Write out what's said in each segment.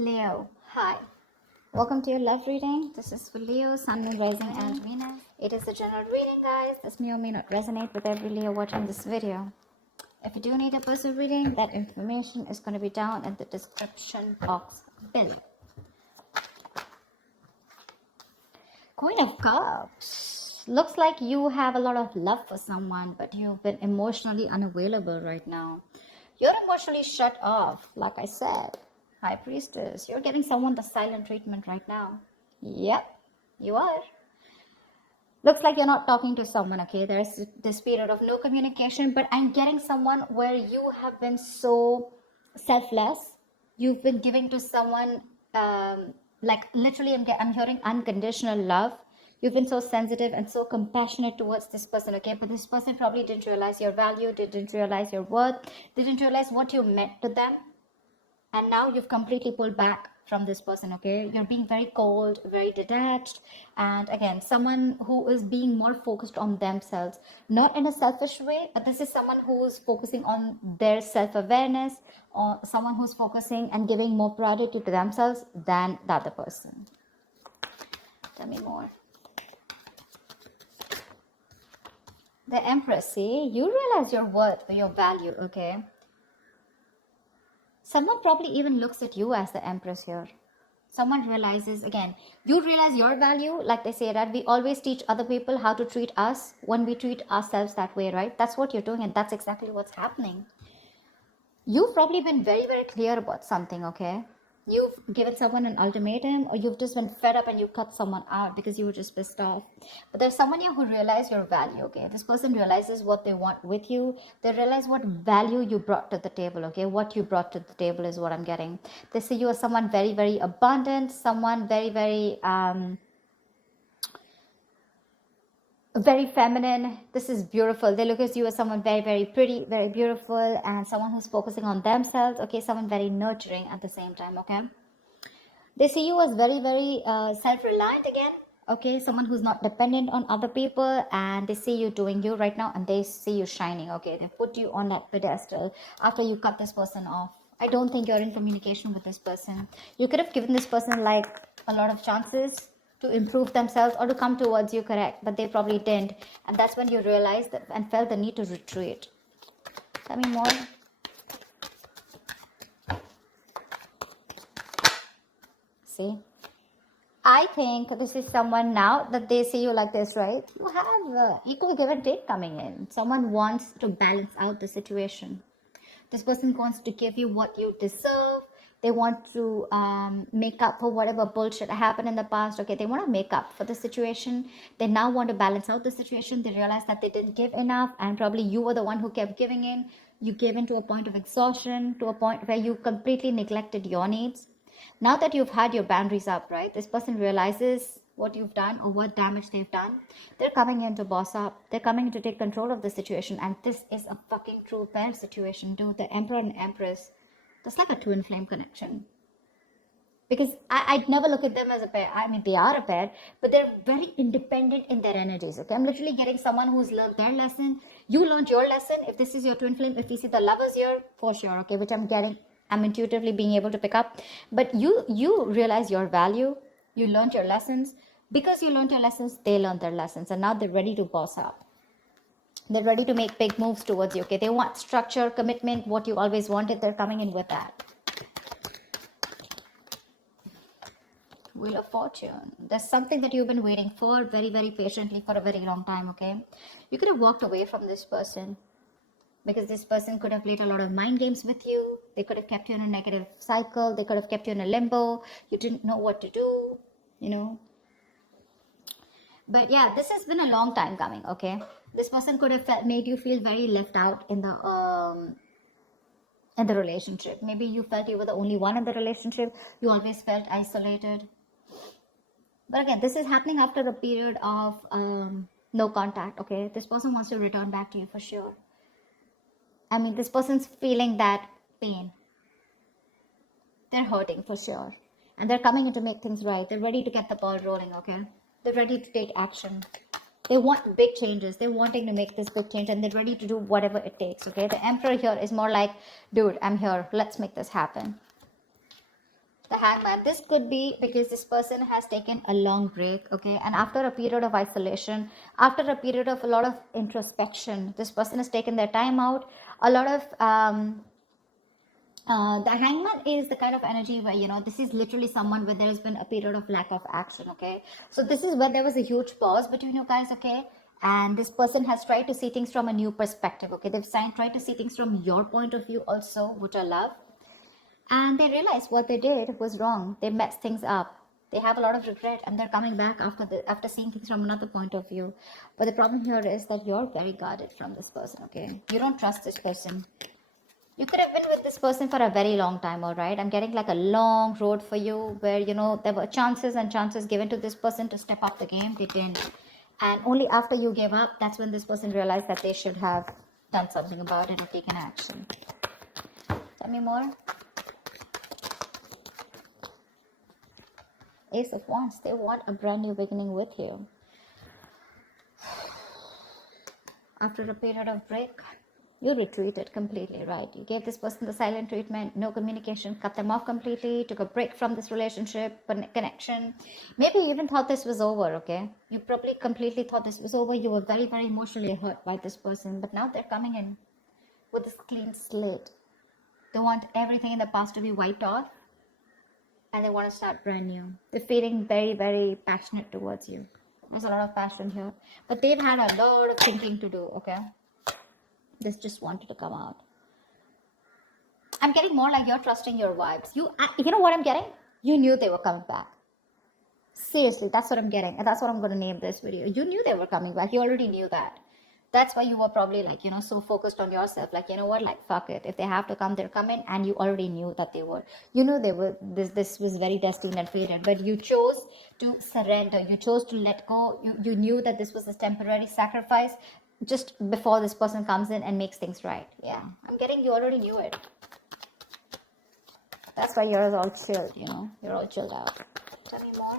Leo, hi. Welcome to your love reading. This is for Leo, Sun, Moon, Rising, and Venus. It is a general reading, guys. This may or may not resonate with every Leo watching this video. If you do need a personal reading, that information is going to be down in the description box below. Queen of Cups. Looks like you have a lot of love for someone, but you've been emotionally unavailable right now. You're emotionally shut off, like I said. High Priestess, you're giving someone the silent treatment right now. Yep, you are. Looks like you're not talking to someone, okay? There's this period of no communication, but I'm getting someone where you have been so selfless. You've been giving to someone, like literally, I'm hearing unconditional love. You've been so sensitive and so compassionate towards this person, okay? But this person probably didn't realize your value, didn't realize your worth, didn't realize what you meant to them, and now you've completely pulled back from this person, okay? You're being very cold, very detached, and again, someone who is being more focused on themselves, not in a selfish way, but this is someone who's focusing on their self-awareness, or someone who's focusing and giving more priority to themselves than the other person. Tell me more. The Empress, see, you realize your worth, your value, okay? Someone probably even looks at you as the Empress here. Someone realizes, again, you realize your value. Like they say that we always teach other people how to treat us when we treat ourselves that way, right? That's what you're doing, and that's exactly what's happening. You've probably been very, very clear about something, okay? You've given someone an ultimatum, or you've just been fed up and you cut someone out because you were just pissed off. But there's someone here who realizes your value, okay? This person realizes what they want with you. They realize what value you brought to the table, okay? What you brought to the table is what I'm getting. They see you as someone very, very abundant, someone very, very feminine. This is beautiful. They look at you as someone very, very pretty, very beautiful, and someone who's focusing on themselves, okay? Someone very nurturing at the same time, okay? They see you as very, very self-reliant again, okay? Someone who's not dependent on other people, and they see you doing you right now, and they see you shining, okay? They put you on that pedestal after you cut this person off. I don't think you're in communication with this person. You could have given this person like a lot of chances to improve themselves or to come towards you, correct? But they probably didn't, and that's when you realized that and felt the need to retreat. Tell me more. See, I think this is someone now that they see you like this, right? You have equal give and take coming in. Someone wants to balance out the situation. This person wants to give you what you deserve. They want to make up for whatever bullshit happened in the past. Okay, they want to make up for the situation. They now want to balance out the situation. They realize that they didn't give enough, and probably you were the one who kept giving in. You gave in to a point of exhaustion, to a point where you completely neglected your needs. Now that you've had your boundaries up, right, this person realizes what you've done or what damage they've done. They're coming in to boss up. They're coming in to take control of the situation. And this is a fucking true pair situation, dude. The Emperor and Empress. That's like a twin flame connection. Because I'd never look at them as a pair. I mean, they are a pair, but they're very independent in their energies. Okay, I'm literally getting someone who's learned their lesson. You learned your lesson. If this is your twin flame, if we see the lovers here, for sure. Okay, which I'm getting. I'm intuitively being able to pick up. But you realize your value. You learned your lessons. Because you learned your lessons, they learned their lessons, and now they're ready to boss up. They're ready to make big moves towards you. Okay, they want structure, commitment, what you always wanted. They're coming in with that. Wheel of Fortune. There's something that you've been waiting for very, very patiently for a very long time, okay? You could have walked away from this person because this person could have played a lot of mind games with you. They could have kept you in a negative cycle. They could have kept you in a limbo. You didn't know what to do, you know? But yeah, this has been a long time coming, okay? This person could have made you feel very left out in the relationship. Maybe you felt you were the only one in the relationship. You always felt isolated. But again, this is happening after a period of no contact, okay? This person wants to return back to you for sure. I mean, this person's feeling that pain. They're hurting for sure. And they're coming in to make things right. They're ready to get the ball rolling, okay? They're ready to take action. They want big changes. They're wanting to make this big change, and they're ready to do whatever it takes, okay? The Emperor here is more like, dude, I'm here. Let's make this happen. The Hangman, this could be because this person has taken a long break, okay? And after a period of isolation, after a period of a lot of introspection, this person has taken their time out. A lot of the Hangman is the kind of energy where, this is literally someone where there has been a period of lack of action, okay? So this is where there was a huge pause between you guys, okay? And this person has tried to see things from a new perspective, okay? They've tried to see things from your point of view also, which I love. And they realized what they did was wrong. They messed things up. They have a lot of regret, and they're coming back after seeing things from another point of view. But the problem here is that you're very guarded from this person, okay? You don't trust this person. You could have been with this person for a very long time, all right? I'm getting like a long road for you where, there were chances and chances given to this person to step up the game. They didn't. And only after you gave up, that's when this person realized that they should have done something about it or taken action. Tell me more. Ace of Wands. They want a brand new beginning with you. After a period of break, you retreated completely, right? You gave this person the silent treatment, no communication, cut them off completely, took a break from this relationship, connection. Maybe you even thought this was over, okay? You probably completely thought this was over. You were very, very emotionally hurt by this person, but now they're coming in with this clean slate. They want everything in the past to be wiped off, and they want to start brand new. They're feeling very, very passionate towards you. There's a lot of passion here, but they've had a lot of thinking to do, okay? This just wanted to come out. I'm getting more like you're trusting your vibes. You know what I'm getting? You knew they were coming back. Seriously, that's what I'm getting. And that's what I'm going to name this video. You knew they were coming back. You already knew that. That's why you were probably like, so focused on yourself. Like, you know what? Like, fuck it. If they have to come, they're coming. And you already knew that they would. You knew they were. This was very destined and fated. But you chose to surrender. You chose to let go. You knew that this was a temporary sacrifice just before this person comes in and makes things right. Yeah, I'm getting you already knew it. That's why you're all chilled, You're all chilled out. Tell me more.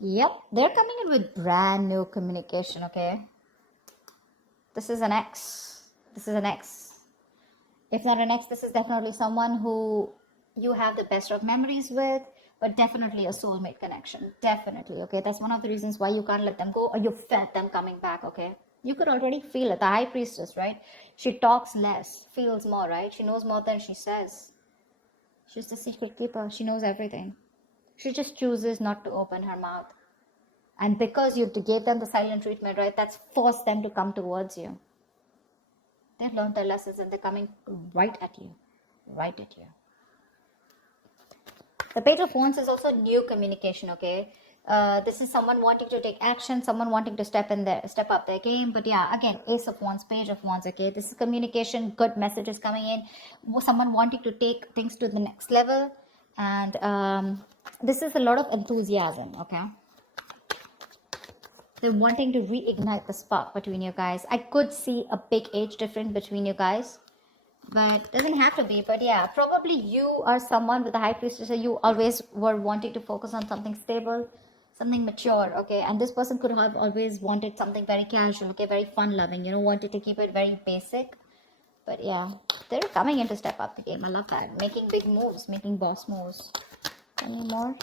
Yep, they're coming in with brand new communication, okay? This is an ex. This is an ex. If not an ex, this is definitely someone who you have the best of memories with, but definitely a soulmate connection. Definitely, okay? That's one of the reasons why you can't let them go, or you felt them coming back, okay? You could already feel it. The High Priestess, right? She talks less, feels more, right? She knows more than she says. She's the secret keeper. She knows everything. She just chooses not to open her mouth. And because you gave them the silent treatment, right? That's forced them to come towards you. They've learned their lessons and they're coming right at you. Right at you. The Page of Wands is also new communication, okay? This is someone wanting to take action, someone wanting to step up their game. But yeah, again, Ace of Wands, Page of Wands, okay? This is communication, good messages coming in. Someone wanting to take things to the next level. And this is a lot of enthusiasm, okay? They're wanting to reignite the spark between you guys. I could see a big age difference between you guys. But doesn't have to be. But yeah, probably you are someone with the High Priestess. So you always were wanting to focus on something stable, something mature, okay? And this person could have always wanted something very casual, okay? Very fun-loving, wanted to keep it very basic. But yeah, they're coming in to step up the game. I love that. Making big moves, making boss moves. Any more?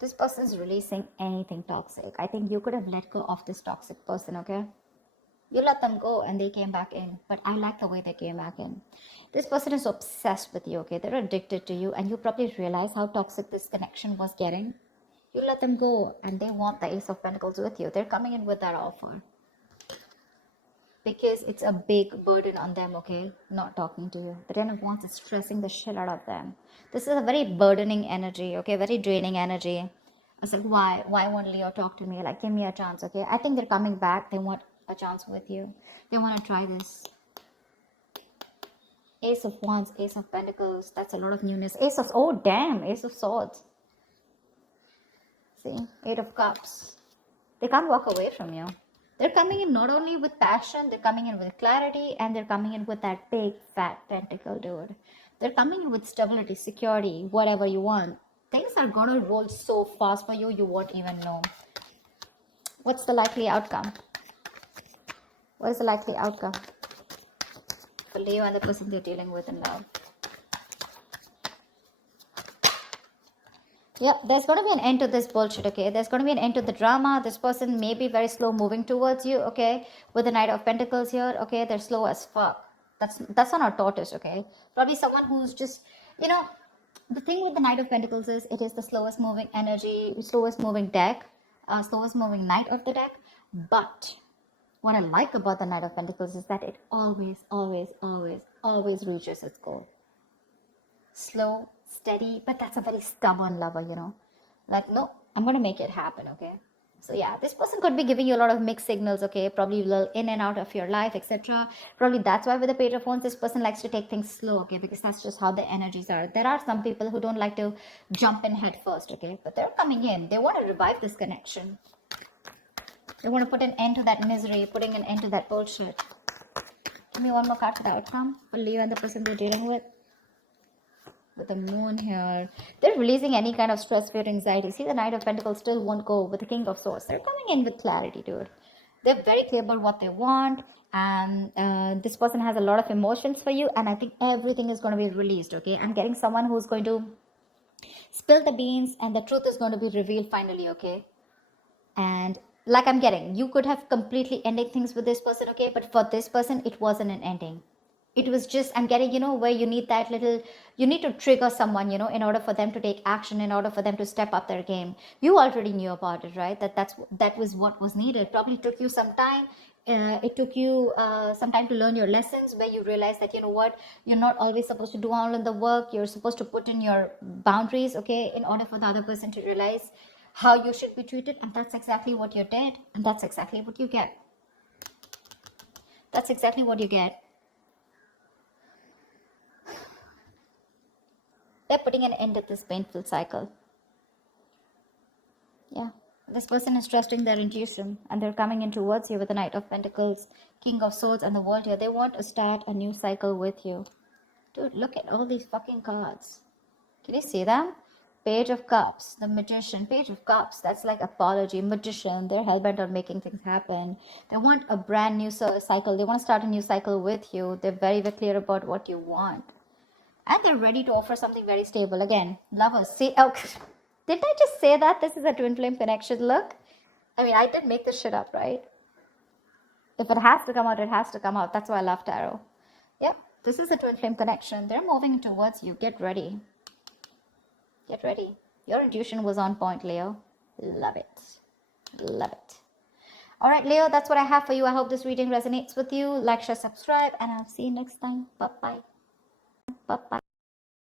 This person is releasing anything toxic. I think you could have let go of this toxic person, okay? You let them go and they came back in. But I like the way they came back in. This person is obsessed with you, okay? They're addicted to you. And you probably realize how toxic this connection was getting. You let them go and they want the Ace of Pentacles with you. They're coming in with that offer. Because it's a big burden on them, okay? Not talking to you. The Ten of Wands is stressing the shit out of them. This is a very burdening energy, okay? Very draining energy. It's like, why won't Leo talk to me? Like, give me a chance, okay? I think they're coming back. They want a chance with you. They want to try this. Ace of Wands, Ace of Pentacles. That's a lot of newness. Ace of Swords. See? Eight of Cups. They can't walk away from you. They're coming in not only with passion, they're coming in with clarity, and they're coming in with that big, fat pentacle, dude. They're coming in with stability, security, whatever you want. are going to roll so fast for you, you won't even know. What's the likely outcome? What is the likely outcome for Leo and the person they're dealing with in love? Yeah, there's going to be an end to this bullshit, okay? There's going to be an end to the drama. This person may be very slow moving towards you, okay? With the Knight of Pentacles here, okay? They're slow as fuck. That's not a tortoise, okay? Probably someone who's just, you know, the thing with the Knight of Pentacles is it is the slowest moving energy, slowest moving deck, slowest moving knight of the deck. But what I like about the Knight of Pentacles is that it always, always, always, always reaches its goal. Slow, steady, but that's a very stubborn lover, you know. Like, no, I'm going to make it happen, okay? So yeah, this person could be giving you a lot of mixed signals, okay? Probably a little in and out of your life, etc. Probably that's why with the Page of Wands, this person likes to take things slow, okay? Because that's just how the energies are. There are some people who don't like to jump in head first, okay? But they're coming in. They want to revive this connection. They want to put an end to that misery, putting an end to that bullshit. Give me one more card for the outcome for Leo and the person they're dealing with. With the moon here, they're releasing any kind of stress, fear, anxiety. See, the Knight of Pentacles still won't go with the King of Swords. They're coming in with clarity, dude. They're very clear about what they want, and this person has a lot of emotions for you, and I think everything is going to be released, okay? I'm getting someone who's going to spill the beans, and the truth is going to be revealed finally, okay? And like I'm getting, you could have completely ended things with this person, okay? But for this person, it wasn't an ending. It was just, I'm getting, you know, where you need that little, you need to trigger someone, you know, in order for them to take action, in order for them to step up their game. You already knew about it, right? That was what was needed. Probably took you some time. It took you some time to learn your lessons, where you realize that, you know what, you're not always supposed to do all of the work. You're supposed to put in your boundaries, okay, in order for the other person to realize how you should be treated. And that's exactly what you did. And that's exactly what you get. That's exactly what you get. They're putting an end to this painful cycle. Yeah. This person is trusting their intuition, and they're coming in towards you with the Knight of Pentacles, King of Swords, and the World here. They want to start a new cycle with you. Dude, look at all these fucking cards. Can you see them? Page of Cups, the Magician, Page of Cups. That's like apology, Magician. They're hellbent on making things happen. They want a brand new cycle. They want to start a new cycle with you. They're very, very clear about what you want. And they're ready to offer something very stable. Again, lovers. See, oh, did I just say that this is a twin flame connection? Look, I mean, I did make this shit up, right? If it has to come out, it has to come out. That's why I love tarot. Yep, this is a twin flame connection. They're moving towards you. Get ready. Get ready. Your intuition was on point, Leo. Love it. Love it. All right, Leo, that's what I have for you. I hope this reading resonates with you. Like, share, subscribe, and I'll see you next time. Bye-bye. Bye-bye.